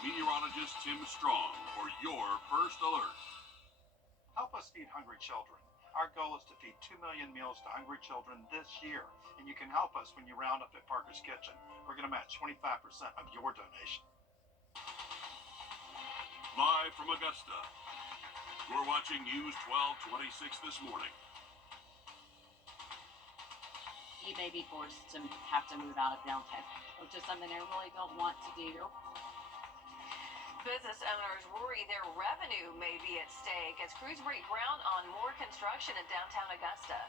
meteorologist Tim Strong for your first alert. Help us feed hungry children. Our goal is to feed 2 million meals to hungry children this year, and you can help us when you round up at Parker's Kitchen. We're going to match 25% of your donation. Live from Augusta, you're watching News 1226 this morning. You may be forced to have to move out of downtown, which is something I really don't want to do. Business owners worry their revenue may be at stake as crews break ground on more construction in downtown Augusta.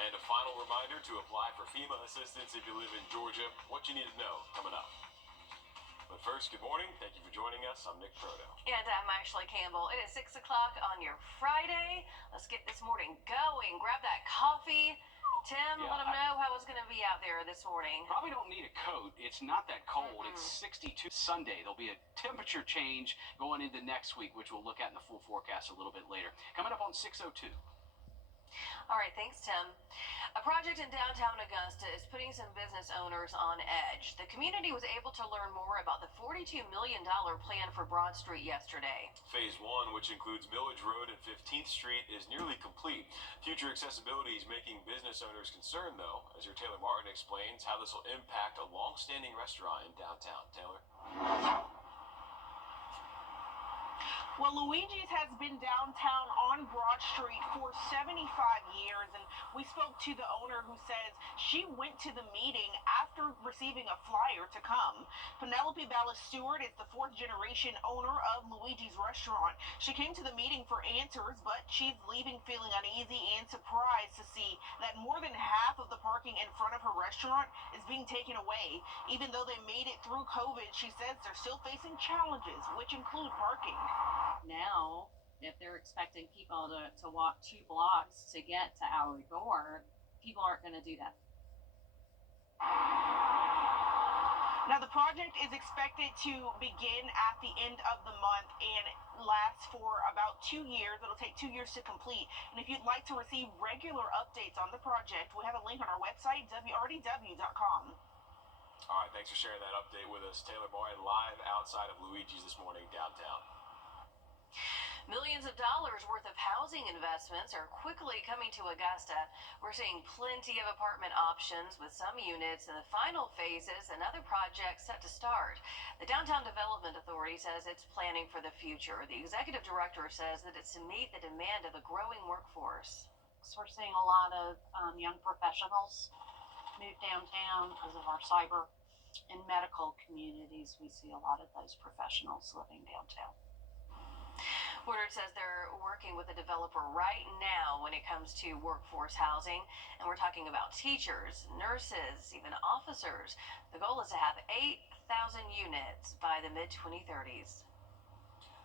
And a final reminder to apply for FEMA assistance if you live in Georgia. What you need to know coming up. But first, good morning. Thank you for joining us. I'm Nick Proto. And I'm Ashley Campbell. It is 6 o'clock on your Friday. Let's get this morning going. Grab that coffee. Tim, let them know how it's going to be out there this morning. Probably don't need a coat. It's not that cold. It's 62 Sunday. There'll be a temperature change going into next week, which we'll look at in the full forecast a little bit later. Coming up on 6:02. All right, thanks, Tim. A project in downtown Augusta is putting some business owners on edge. The community was able to learn more about the $42 million plan for Broad Street yesterday. Phase 1, which includes Millage Road and 15th Street, is nearly complete. Future accessibility is making business owners concerned, though, as your Taylor Martin explains how this will impact a long-standing restaurant in downtown. Taylor? Well, Luigi's has been downtown on Broad Street for 75 years, and we spoke to the owner who says she went to the meeting after receiving a flyer to come. Penelope Ballas Stewart is the fourth-generation owner of Luigi's restaurant. She came to the meeting for answers, but she's leaving feeling uneasy and surprised to see that more than half of the parking in front of her restaurant is being taken away. Even though they made it through COVID, she says they're still facing challenges, which include parking. Now, if they're expecting people to walk 2 blocks to get to our door, people aren't going to do that. Now, the project is expected to begin at the end of the month and last for about 2 years. It'll take 2 years to complete. And if you'd like to receive regular updates on the project, we have a link on our website, wrdw.com. All right, thanks for sharing that update with us. Taylor Martin live outside of Luigi's this morning downtown. Millions of dollars worth of housing investments are quickly coming to Augusta. We're seeing plenty of apartment options with some units in the final phases and other projects set to start. The Downtown Development Authority says it's planning for the future. The executive director says that it's to meet the demand of a growing workforce. So we're seeing a lot of young professionals move downtown because of our cyber and medical communities. We see a lot of those professionals living downtown. Wrdw says they're working with a developer right now when it comes to workforce housing, and we're talking about teachers, nurses, even officers. The goal is to have 8,000 units by the mid-2030s.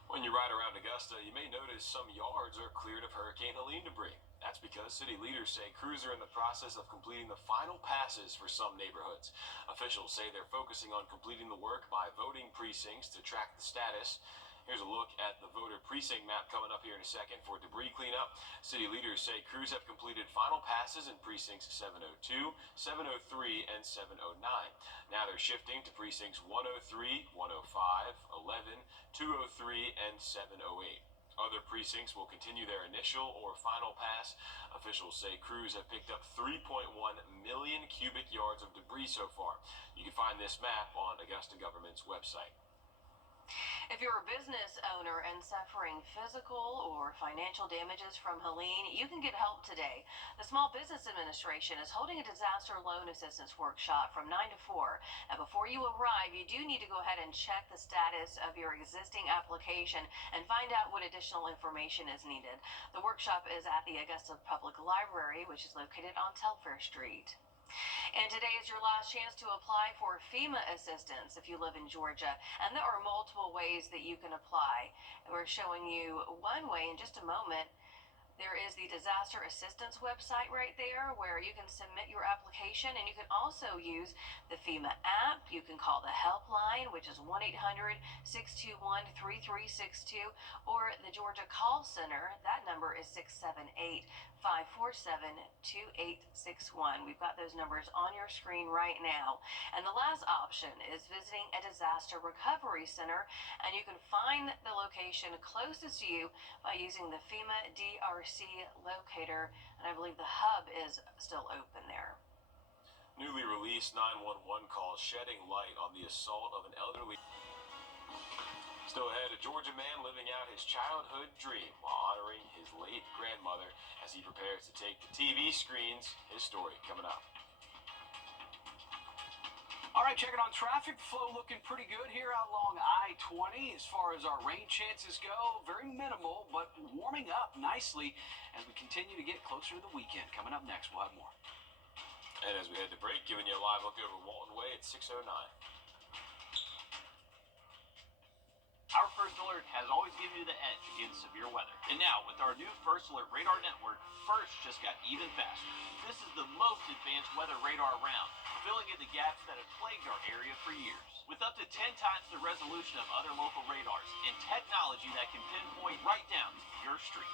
When you ride around Augusta, you may notice some yards are cleared of Hurricane Helene debris. That's because city leaders say crews are in the process of completing the final passes for some neighborhoods. Officials say they're focusing on completing the work by voting precincts to track the status. Here's a look at the voter precinct map coming up here in a second for debris cleanup. City leaders say crews have completed final passes in precincts 702, 703, and 709. Now they're shifting to precincts 103, 105, 11, 203, and 708. Other precincts will continue their initial or final pass. Officials say crews have picked up 3.1 million cubic yards of debris so far. You can find this map on Augusta Government's website. If you're a business owner and suffering physical or financial damages from Helene, you can get help today. The Small Business Administration is holding a disaster loan assistance workshop from 9 to 4. And before you arrive, you do need to go ahead and check the status of your existing application and find out what additional information is needed. The workshop is at the Augusta Public Library, which is located on Telfair Street. And today is your last chance to apply for FEMA assistance if you live in Georgia. And there are multiple ways that you can apply. We're showing you one way in just a moment. There is the disaster assistance website right there where you can submit your application, and you can also use the FEMA app. You can call the helpline, which is 1-800-621-3362, or the Georgia Call Center. That number is 678-547-2861. We've got those numbers on your screen right now. And the last option is visiting a disaster recovery center, and you can find the location closest to you by using the FEMA DRC locator, and I believe the hub is still open there. Newly released 911 call shedding light on the assault of an elderly. Still ahead, a Georgia man living out his childhood dream while honoring his late grandmother as he prepares to take the TV screens. His story coming up. All right, checking on traffic flow, looking pretty good here out along I-20. As far as our rain chances go, very minimal, but warming up nicely as we continue to get closer to the weekend. Coming up next, we'll have more. And as we head to break, giving you a live look over Walton Way at 6:09. Our First Alert has always given you the edge against severe weather. And now, with our new First Alert radar network, First just got even faster. This is the most advanced weather radar around, filling in the gaps that have plagued our area for years. With up to 10 times the resolution of other local radars and technology that can pinpoint right down to your street.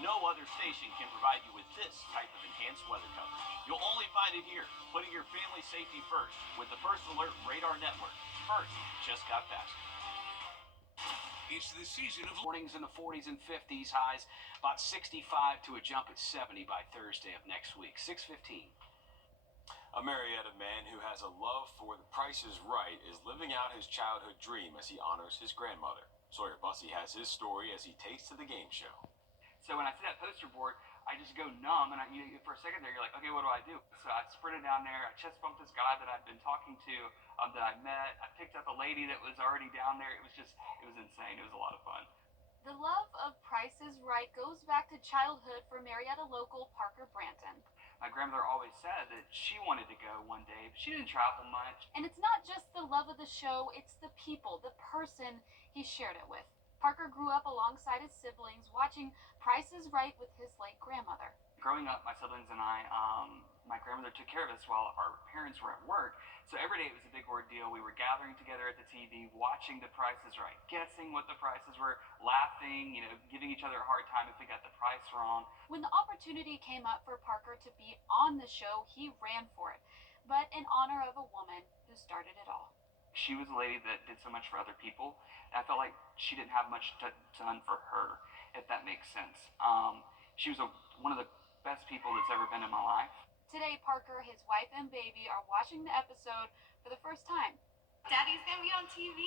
No other station can provide you with this type of enhanced weather coverage. You'll only find it here, putting your family's safety first with the First Alert Radar Network. First just got faster. It's the season of Mornings in the 40s and 50s, highs about 65 to a jump at 70 by Thursday of next week, 6:15. A Marietta man who has a love for The Price is Right is living out his childhood dream as he honors his grandmother. Sawyer Bussey has his story as he takes to the game show. So when I see that poster board, I just go numb, and for a second there, you're like, okay, what do? So I sprinted down there, I chest bumped this guy that I'd been talking to, that I met. I picked up a lady that was already down there. It was insane. It was a lot of fun. The love of Price is Right goes back to childhood for Marietta local Parker Branton. My grandmother always said that she wanted to go one day, but she didn't travel much. And it's not just the love of the show, it's the people, the person he shared it with. Parker grew up alongside his siblings, watching Price is Right with his late grandmother. Growing up, my siblings and I, my grandmother took care of us while our parents were at work. So every day it was a big ordeal. We were gathering together at the TV, watching The Price is Right, guessing what the prices were, laughing, giving each other a hard time if we got the price wrong. When the opportunity came up for Parker to be on the show, he ran for it, but in honor of a woman who started it all. She was a lady that did so much for other people. I felt like she didn't have much done for her, if that makes sense. She was one of the best people that's ever been in my life. Today, Parker, his wife, and baby are watching the episode for the first time. Daddy's gonna be on TV.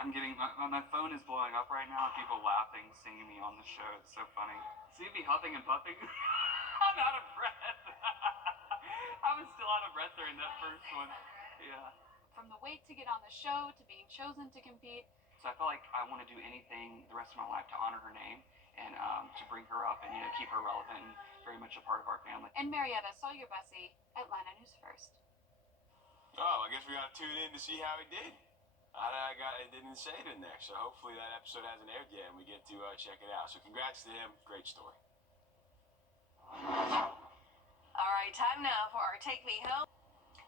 My phone is blowing up right now, and people laughing, seeing me on the show. It's so funny. See me huffing and puffing? I'm out of breath. I was still out of breath during that first one. Yeah. From the wait to get on the show to being chosen to compete. So I felt like I want to do anything the rest of my life to honor her name and to bring her up and keep her relevant and very much a part of our family. And Marietta, Sawyer Bussey, Atlanta News First. Oh, I guess we gotta tune in to see how he did. I didn't say it in there, so hopefully that episode hasn't aired yet and we get to check it out. So congrats to him. Great story. All right, time now for our Take Me Home.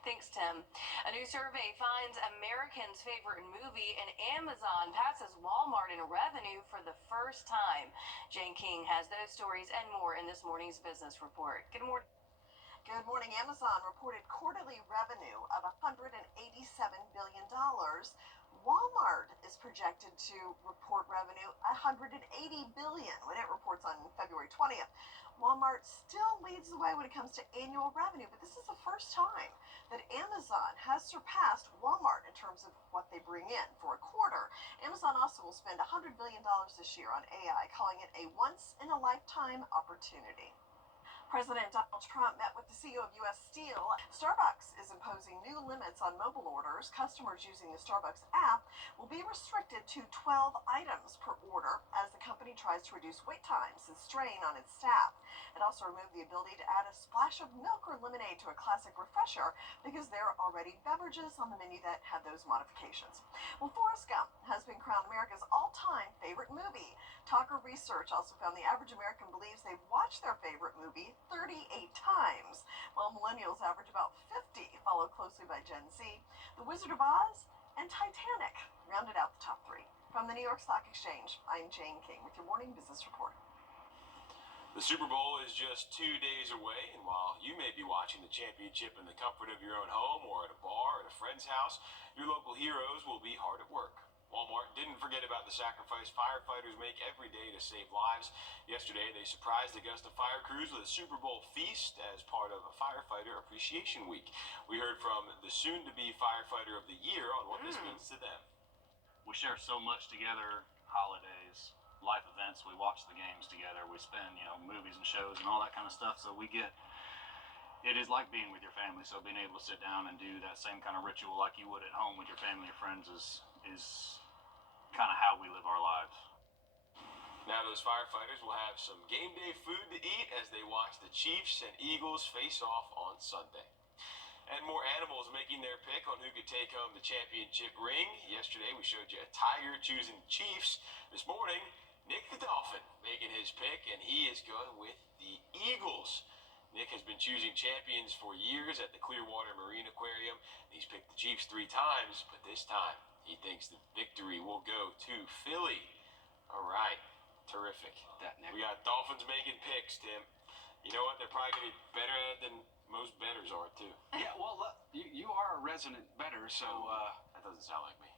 Thanks, Tim. A new survey finds Americans' favorite movie, and Amazon passes Walmart in revenue for the first time. Jane King has those stories and more in this morning's business report. Good morning. Good morning. Amazon reported quarterly revenue of $187 billion. Walmart is projected to report revenue $180 billion when it reports on February 20th. Walmart still leads the way when it comes to annual revenue, but this is the first time that Amazon has surpassed Walmart in terms of what they bring in for a quarter. Amazon also will spend $100 billion this year on AI, calling it a once-in-a-lifetime opportunity. President Donald Trump met with the CEO of U.S. Steel. Starbucks is imposing new limits on mobile orders. Customers using the Starbucks app will be restricted to 12 items per order as the company tries to reduce wait times and strain on its staff. It also removed the ability to add a splash of milk or lemonade to a classic refresher because there are already beverages on the menu that had those modifications. Well, Forrest Gump has been crowned America's all-time favorite movie. Talker Research also found the average American believes they've watched their favorite movie 38 times, while millennials average about 50, followed closely by Gen Z. The Wizard of Oz and Titanic rounded out the top 3. From the New York Stock Exchange, I'm Jane King with your morning business report. The Super Bowl is just 2 days away, and while you may be watching the championship in the comfort of your own home or at a bar or at a friend's house, your local heroes will be hard at work. Walmart didn't forget about the sacrifice firefighters make every day to save lives. Yesterday, they surprised Augusta fire crews with a Super Bowl feast as part of a Firefighter Appreciation Week. We heard from the soon-to-be Firefighter of the Year on what this means to them. We share so much together, holidays, life events. We watch the games together. We spend, movies and shows and all that kind of stuff. So it is like being with your family. So being able to sit down and do that same kind of ritual like you would at home with your family or friends is kind of how we live our lives. Now those firefighters will have some game day food to eat as they watch the Chiefs and Eagles face off on Sunday. And more animals making their pick on who could take home the championship ring. Yesterday we showed you a tiger choosing Chiefs. This morning, Nick the Dolphin making his pick, and he is going with the Eagles. Nick has been choosing champions for years at the Clearwater Marine Aquarium. He's picked the Chiefs 3 times, but this time he thinks the victory will go to Philly. All right, terrific. We got Dolphins making picks, Tim. You know what? They're probably going to be better at it than most bettors are, too. Yeah, well, you are a resident bettor, so that doesn't sound like me.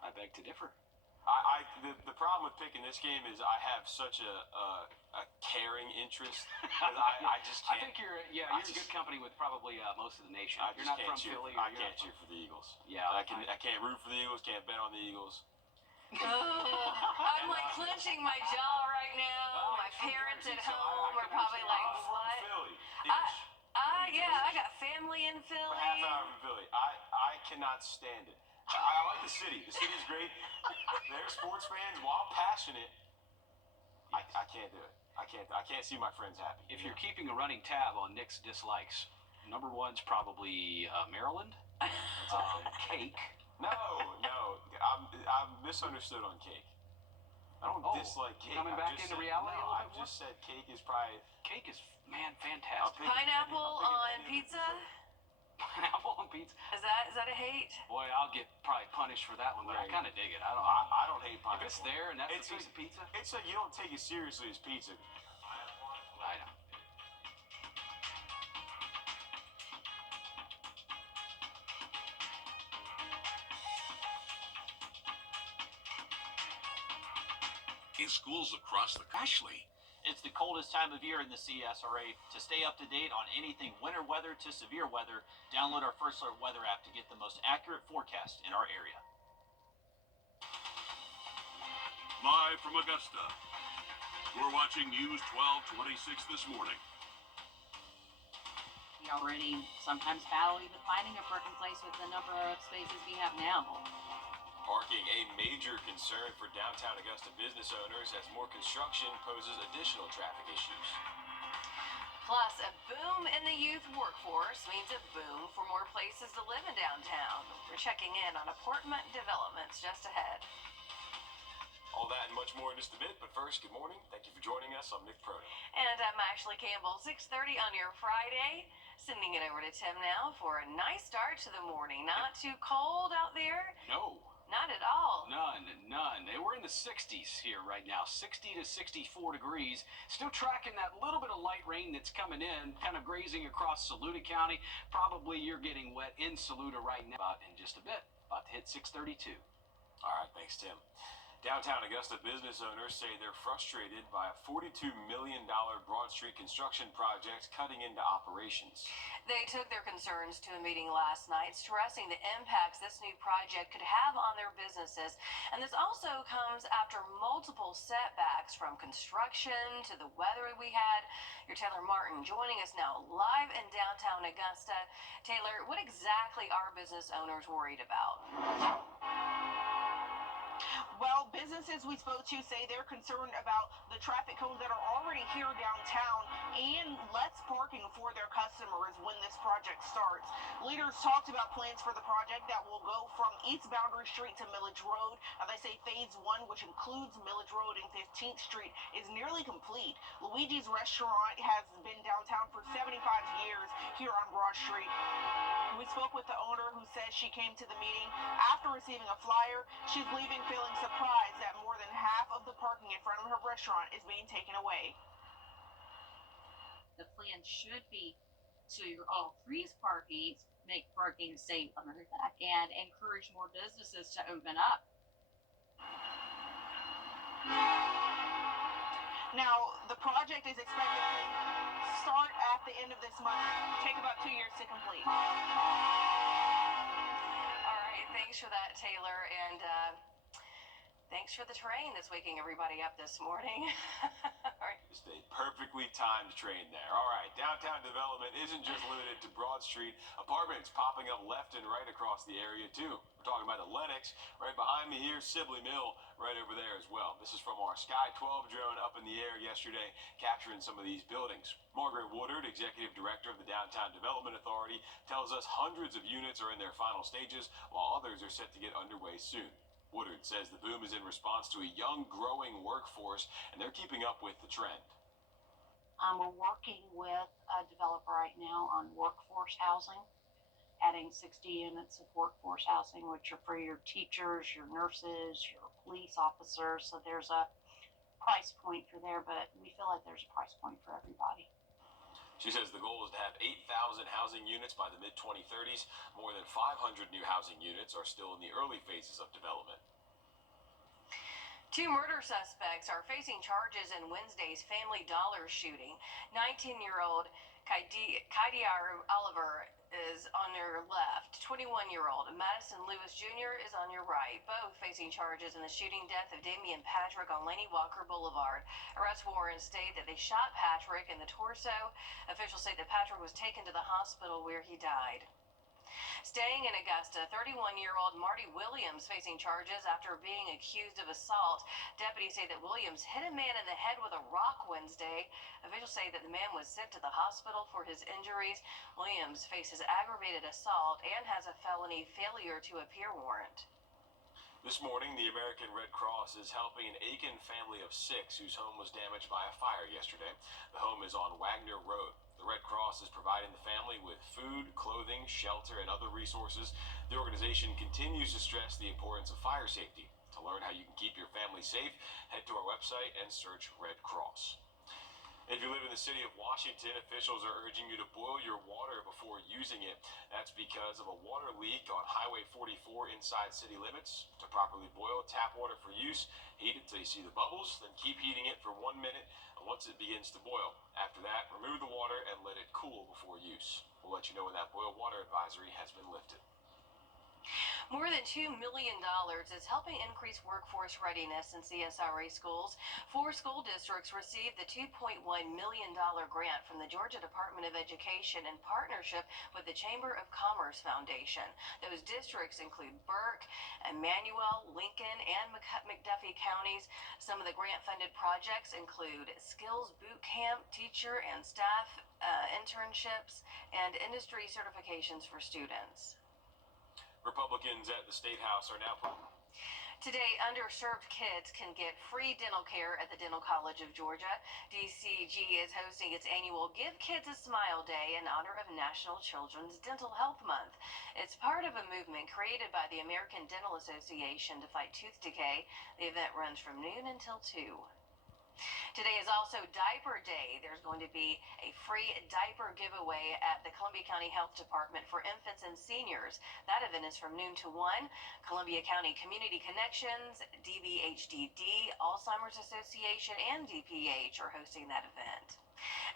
I beg to differ. The problem with picking this game is I have such a caring interest. I just can't. I think you're in good company with probably most of the nation. You're not from Philly. I can't cheer for the Eagles. Yeah, I can't root for the Eagles. Can't bet on the Eagles. I'm like clenching my jaw right now. My parents at home are probably like, what? Philly. I got family in Philly. Half hour from Philly. I cannot stand it. I like the city. The city's great. They're sports fans, while passionate. I can't do it. I can't see my friends happy. If you're keeping a running tab on Nick's dislikes, number one's probably Maryland. Cake. No. I'm misunderstood on cake. I don't dislike cake. Coming back into reality a little bit more? I just said cake is probably... Cake is, fantastic. Pineapple on pizza? Pineapple on pizza? Is that a hate? Boy, I'll get probably punished for that one, but I kind of dig it. I don't hate pineapple. If it's there and that's a piece of pizza? It's like you don't take it seriously as pizza. I know. In schools across the country. It's the coldest time of year in the CSRA. To stay up to date on anything winter weather to severe weather, download our First Alert weather app to get the most accurate forecast in our area. Live from Augusta, you're watching News 1226 this morning. We already sometimes battle even finding a parking place with the number of spaces we have now. Parking a major concern for downtown Augusta business owners as more construction poses additional traffic issues. Plus, a boom in the youth workforce means a boom for more places to live in downtown. We're checking in on apartment developments just ahead. All that and much more in just a bit, but first, good morning. Thank you for joining us. I'm Nick Proto. And I'm Ashley Campbell, 6:30 on your Friday. Sending it over to Tim now for a nice start to the morning. Not too cold out there? No. Not at all. None. We're in the 60s here right now, 60 to 64 degrees. Still tracking that little bit of light rain that's coming in, kind of grazing across Saluda County. Probably you're getting wet in Saluda right now. About in just a bit. About to hit 632. All right, thanks, Tim. Downtown Augusta business owners say they're frustrated by a $42 million Broad Street construction project cutting into operations. They took their concerns to a meeting last night, stressing the impacts this new project could have on their businesses. And this also comes after multiple setbacks, from construction to the weather we had. Your Taylor Martin joining us now live in downtown Augusta. Taylor, what exactly are business owners worried about? Well, businesses we spoke to say they're concerned about the traffic cones that are already here downtown and less parking for their customers when this project starts. Leaders talked about plans for the project that will go from East Boundary Street to Millage Road. They say phase one, which includes Millage Road and 15th Street, is nearly complete. Luigi's restaurant has been downtown for 75 years here on Broad Street. We spoke with the owner who says she came to the meeting after receiving a flyer. She's leaving feeling surprised that more than half of the parking in front of her restaurant is being taken away. The plan should be to increase parking, make parking safe and encourage more businesses to open up. Now, the project is expected to start at the end of this month, take about 2 years to complete. All right, thanks for that, Taylor, and thanks for the train that's waking everybody up this morning. All right. Just a perfectly timed train there. All right, downtown development isn't just limited to Broad Street. Apartments popping up left and right across the area, too. We're talking about the Lennox right behind me here, Sibley Mill right over there as well. This is from our Sky 12 drone up in the air yesterday, capturing some of these buildings. Margaret Woodard, Executive Director of the Downtown Development Authority, tells us hundreds of units are in their final stages, while others are set to get underway soon. Woodard says the boom is in response to a young, growing workforce, and they're keeping up with the trend. We're working with a developer right now on workforce housing, adding 60 units of workforce housing, which are for your teachers, your nurses, your police officers. So there's a price point for there, but we feel like there's a price point for everybody. She says the goal is to have 8,000 housing units by the mid-2030s. More than 500 new housing units are still in the early phases of development. 2 murder suspects are facing charges in Wednesday's Family Dollar shooting. 19-year-old Kaidiar Oliver is on your left. 21-year-old Madison Lewis Jr. is on your right, both facing charges in the shooting death of Damian Patrick on Laney Walker Boulevard. Arrest warrants state that they shot Patrick in the torso. Officials say that Patrick was taken to the hospital where he died. Staying in Augusta, 31-year-old Marty Williams facing charges after being accused of assault. Deputies say that Williams hit a man in the head with a rock Wednesday. Officials say that the man was sent to the hospital for his injuries. Williams faces aggravated assault and has a felony failure to appear warrant. This morning, the American Red Cross is helping an Aiken family of 6 whose home was damaged by a fire yesterday. The home is on Wagner Road. The Red Cross is providing the family with food, clothing, shelter, and other resources. The organization continues to stress the importance of fire safety. To learn how you can keep your family safe, head to our website and search Red Cross. If you live in the city of Washington, officials are urging you to boil your water before using it. That's because of a water leak on Highway 44 inside city limits. To properly boil tap water for use, heat it till you see the bubbles, then keep heating it for 1 minute once it begins to boil. After that, remove the water and let it cool before use. We'll let you know when that boil water advisory has been lifted. More than $2 million is helping increase workforce readiness in CSRA schools. 4 school districts received the $2.1 million grant from the Georgia Department of Education in partnership with the Chamber of Commerce Foundation. Those districts include Burke, Emmanuel, Lincoln, and McDuffie counties. Some of the grant-funded projects include skills boot camp, teacher and staff internships, and industry certifications for students. Republicans at the State House are now... Today, underserved kids can get free dental care at the Dental College of Georgia. DCG is hosting its annual Give Kids a Smile Day in honor of National Children's Dental Health Month. It's part of a movement created by the American Dental Association to fight tooth decay. The event runs from noon until 2. Today is also Diaper Day. There's going to be a free diaper giveaway at the Columbia County Health Department for infants and seniors. That event is from noon to 1. Columbia County Community Connections, DBHDD, Alzheimer's Association, and DPH are hosting that event.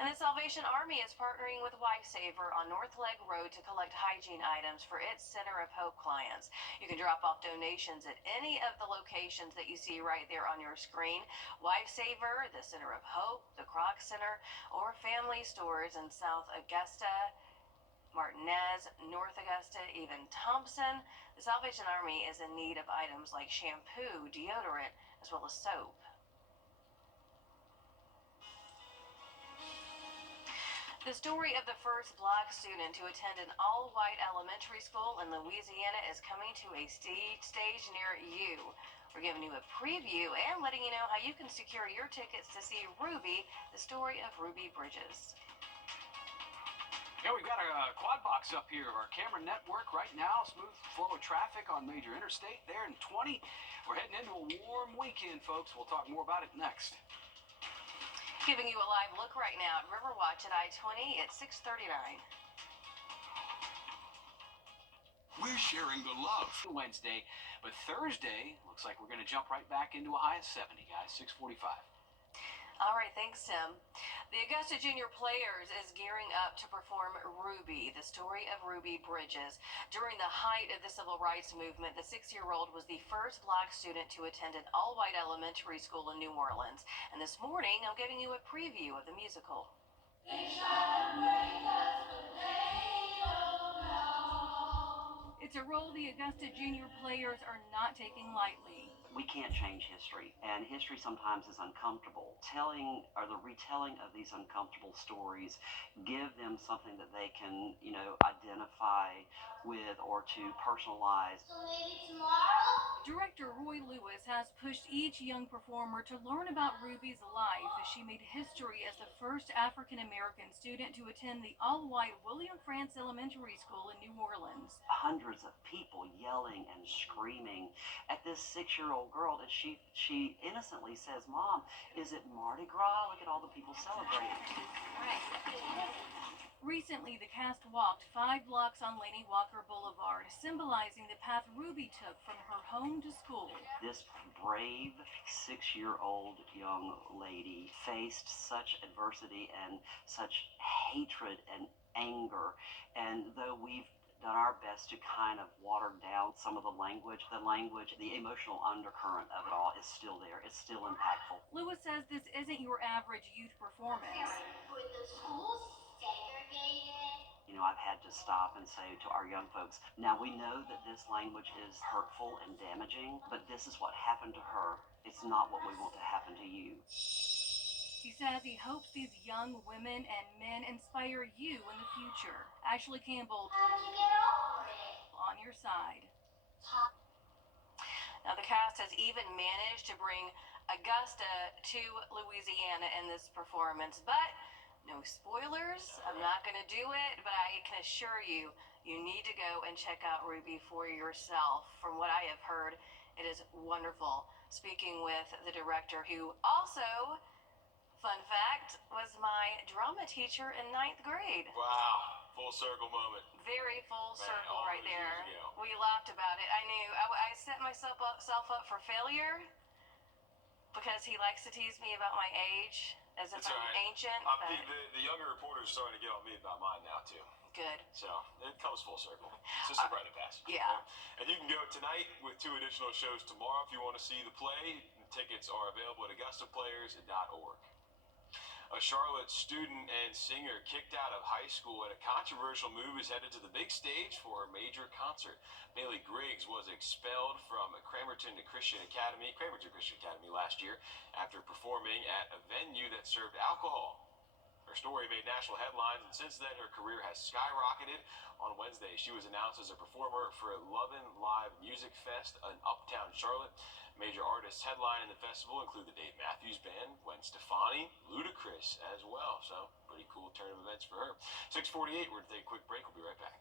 And the Salvation Army is partnering with Lifesaver on North Leg Road to collect hygiene items for its Center of Hope clients. You can drop off donations at any of the locations that you see right there on your screen. Lifesaver, the Center of Hope, the Croc Center, or family stores in South Augusta Martinez, North Augusta, even Thompson. The Salvation Army is in need of items like shampoo, deodorant, as well as soap. The story of the first black student to attend an all-white elementary school in Louisiana is coming to a stage near you. We're giving you a preview and letting you know how you can secure your tickets to see Ruby, the story of Ruby Bridges. Yeah, we've got a quad box up here of our camera network right now. Smooth flow of traffic on major interstate there in 20. We're heading into a warm weekend, folks. We'll talk more about it next. Giving you a live look right now at Riverwatch at I-20 at 6:39. We're sharing the love. Wednesday, but Thursday looks like we're going to jump right back into a high of 70, guys. 6:45. All right, thanks, Tim. The Augusta Junior Players is gearing up to perform Ruby, the story of Ruby Bridges. During the height of the civil rights movement, the 6-year-old was the first black student to attend an all-white elementary school in New Orleans. And this morning, I'm giving you a preview of the musical. They tried to break us, but they don't know. It's a role the Augusta Junior Players are not taking lightly. We can't change history, and history sometimes is uncomfortable. Telling or the retelling of these uncomfortable stories give them something that they can, identify with or to personalize. So maybe tomorrow? Director Roy Lewis has pushed each young performer to learn about Ruby's life as she made history as the first African-American student to attend the all-white William Frantz Elementary School in New Orleans. Hundreds of people yelling and screaming at this 6-year-old girl as she innocently says, "Mom, is it Mardi Gras? Look at all the people celebrating." Recently, the cast walked 5 blocks on Laney Walker Boulevard, symbolizing the path Ruby took from her home to school. This brave 6-year-old young lady faced such adversity and such hatred and anger, and though we've done our best to kind of water down some of the language, the emotional undercurrent of it all is still there. It's still impactful. Lewis says this isn't your average youth performance. Were the schools segregated? I've had to stop and say to our young folks, now we know that this language is hurtful and damaging, but this is what happened to her. It's not what we want to happen to you. He says he hopes these young women and men inspire you in the future. Ashley Campbell, How'd you get over it? on your side. Now, the cast has even managed to bring Augusta to Louisiana in this performance, but no spoilers. I'm not going to do it, but I can assure you, you need to go and check out Ruby for yourself. From what I have heard, it is wonderful. Speaking with the director, who also, fun fact, was my drama teacher in 9th grade. Wow, full circle moment. Very full circle all right those there. years ago. We laughed about it. I knew I set myself up for failure because he likes to tease me about my age as if That's I'm right. ancient. The younger reporters are starting to get on me about mine now, too. Good. So it comes full circle. It's just a rite of passage. Yeah. And you can go tonight with 2 additional shows tomorrow if you want to see the play. Tickets are available at AugustaPlayers.org. A Charlotte student and singer kicked out of high school and a controversial move is headed to the big stage for a major concert. Bailey Griggs was expelled from Cramerton Christian Academy last year after performing at a venue that served alcohol. Her story made national headlines, and since then her career has skyrocketed. On Wednesday, she was announced as a performer for Lovin' Live Music Fest in Uptown Charlotte. Major artists headlining the festival include the Dave Matthews Band, Gwen Stefani, Ludacris as well. So, pretty cool turn of events for her. 6:48, we're going to take a quick break. We'll be right back.